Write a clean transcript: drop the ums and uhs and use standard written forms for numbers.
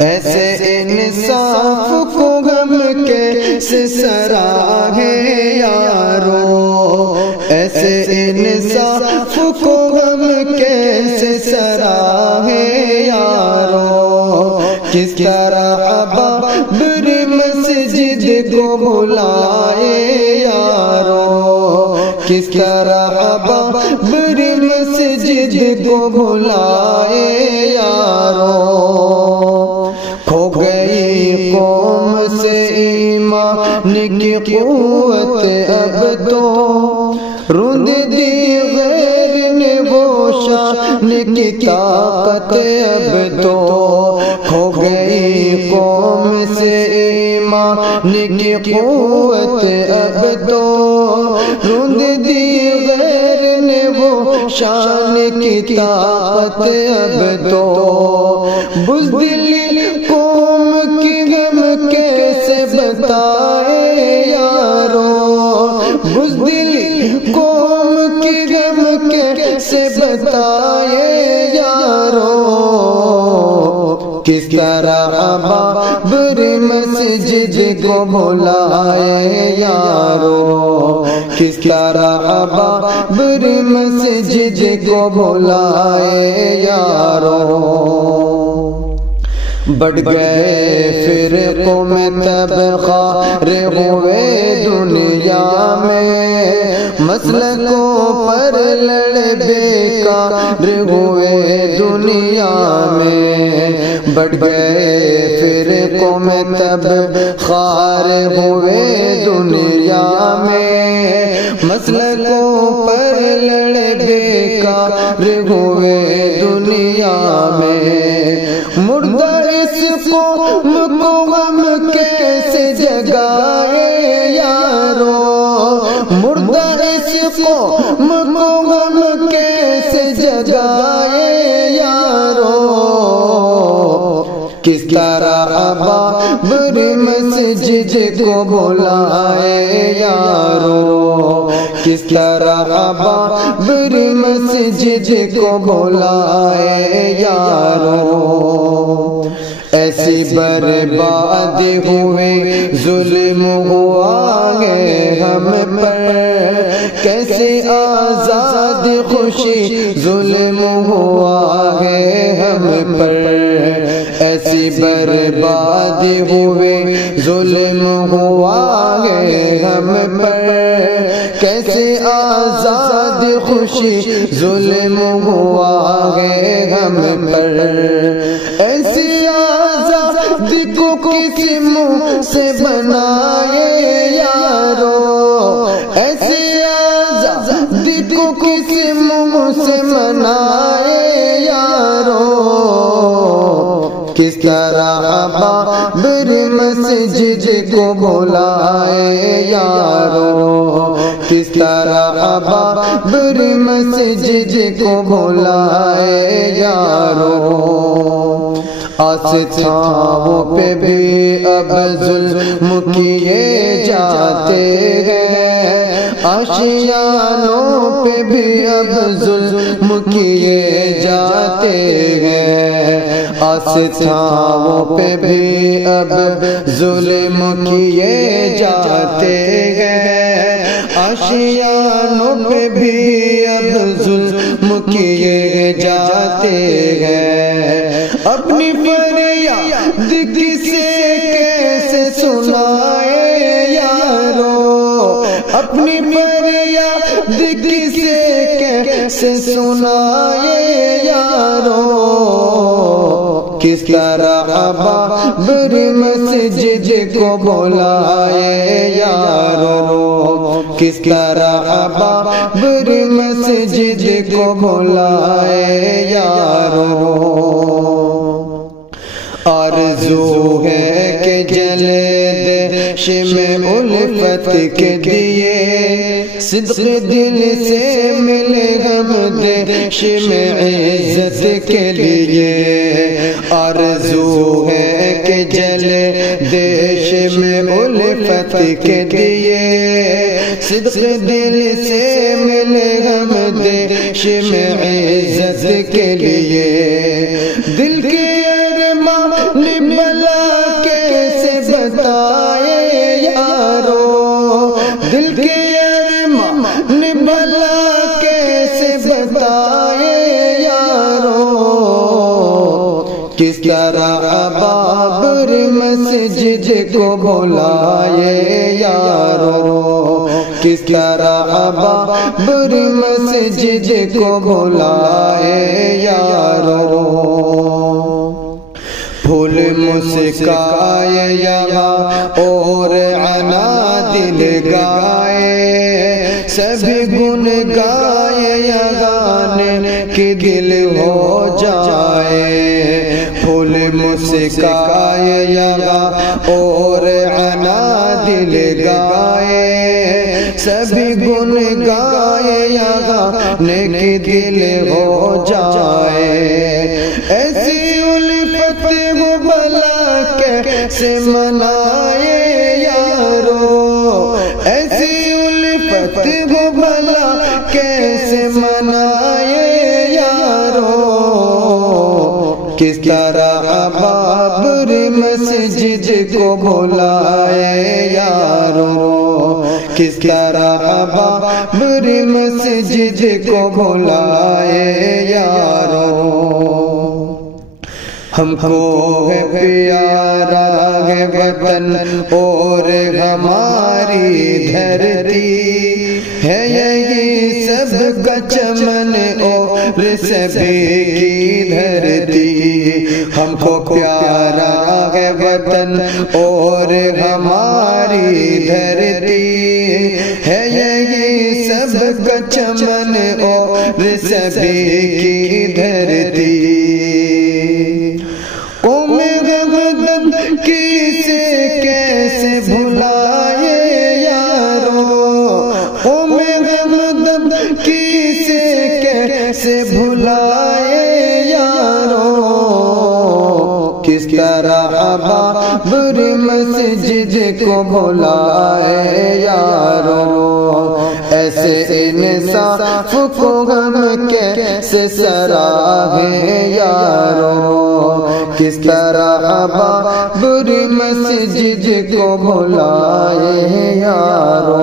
ایسے انصاف کو غم کیسے سراہے یارو، ایسے انصاف کو غم کیسے سراہے یارو، کس طرح بابر مسجد کو بلائے یارو، کس طرح بابر مسجد کو بلائے یارو، کھو گئی قوم سے ایمان کی قوت اب تو، روند دی غیر نے وہ شان کی طاقت اب تو، کھو گئی قوم سے ایمان کی قوت اب تو، روند دی غیر نے وہ شان کی طاقت اب تو، بزدلی قوم کی غم کیسے بتائے یارو، بزدلی قوم کی غم کیسے بتائے یارو، کس طرح بابر مسجد کو بلائے یارو، کس طرح بابر مسجد کو بلائے یارو، بڑھ گئے فرقوں میں تبخار ہوئے دنیا میں، مسلکوں پر لڑ بیکار ہوئے دنیا میں، بڑھ گئے فرقوں میں تبخار ہوئے دنیا میں، مسلکوں پر لڑ بیکار ہوئے دنیا میں، مردہ اس قوم کو غم کیسے جگائے یارو، مردہ اس قوم کو غم کیسے جگائے یارو، کس طرح بابر مسجد کو بلائے یارو، کس طرح بابر مسجد کو بلائے یارو، ایسی برباد ہوئے ظلم ہوا ہے ہم پر، کیسے آزاد خوشی ظلم ہوا ہے ہم پر، ایسی برباد ہوئے ظلم ہوا ہے ہم پر، کیسے آزاد خوشی ظلم ہوا ہے ہم پر، ایسی آزادی کو کسی منہ سے بنائے یارو، ایسی آزادی کو کسی منہ سے منائے یارو، کس طرح بابر مسجد کو بلائے یارو، کس طرح بابر مسجد کو بلائے یارو، آستھانوں پہ بھی اب ظلم کیے جاتے ہیں، آشیانوں پہ بھی اب ظلم کیے جاتے ہیں، آستھانوں پہ بھی اب ظلم کیے جاتے ہیں، آشیانوں پہ بھی اب ظلم کیے جاتے ہیں، اپنی فریاد کسے کیسے سنائے یارو، اپنی فریاد کسے کیسے سنائے یارو، کس طرح بابر مسجد کو بلائے یارو، کس طرح بابر مسجد کو بلائے یارو، آرزو ہے کہ جلے دہش میں الفت کے دیے، صدق دل سے ملے ہم دہش میں عزت کے لیے، آرزو ہے کہ جلے دہش میں الفت کے دیے، صدق دل سے ملے ہم دہش میں عزت کے لیے، دل کے ارمان بھلا کیسے بتائے یارو، دل کے ارمان بھلا کیسے بتائے یارو، کس طرح بابر مسجد کو بلائے یارو، کس طرح بابر مسجد کو بلائے یارو، پھول مسکائے یہاں اور عنا دل گائے، سبھی گن گائے یا گانے کی دل ہو جائے، پھول مسکائے یہاں اور عنا دل گائے، سبھی گن گائے یا گانے کی دل ہو جائے، ایسی الفت ہو بھلا کیسے منائے یارو، ایسی الفت ہو بھلا کیسے منائے یارو، کس طرح بابر مسجد کو بلائے یارو، کس طرح بابر مسجد کو بلائے یارو، ہم کو ہے پیارا ہے وطن اور ہماری دھرتی ہے، یہی سب کا چمن اور سبھی کی دھرتی، ہم کو پیارا ہے وطن اور ہماری دھرتی ہے، یہی سب کا چمن اور سبھی کی دھرتی، کسے کیسے بھلائے یارو، غمدم کسے کیسے بھلائے یارو، کس طرح بابر مسجد کو بلائے یارو، ایسے انصاف کو ہم کیسے سراہیں یارو، کس طرح بابر مسجد کو بلائے یارو۔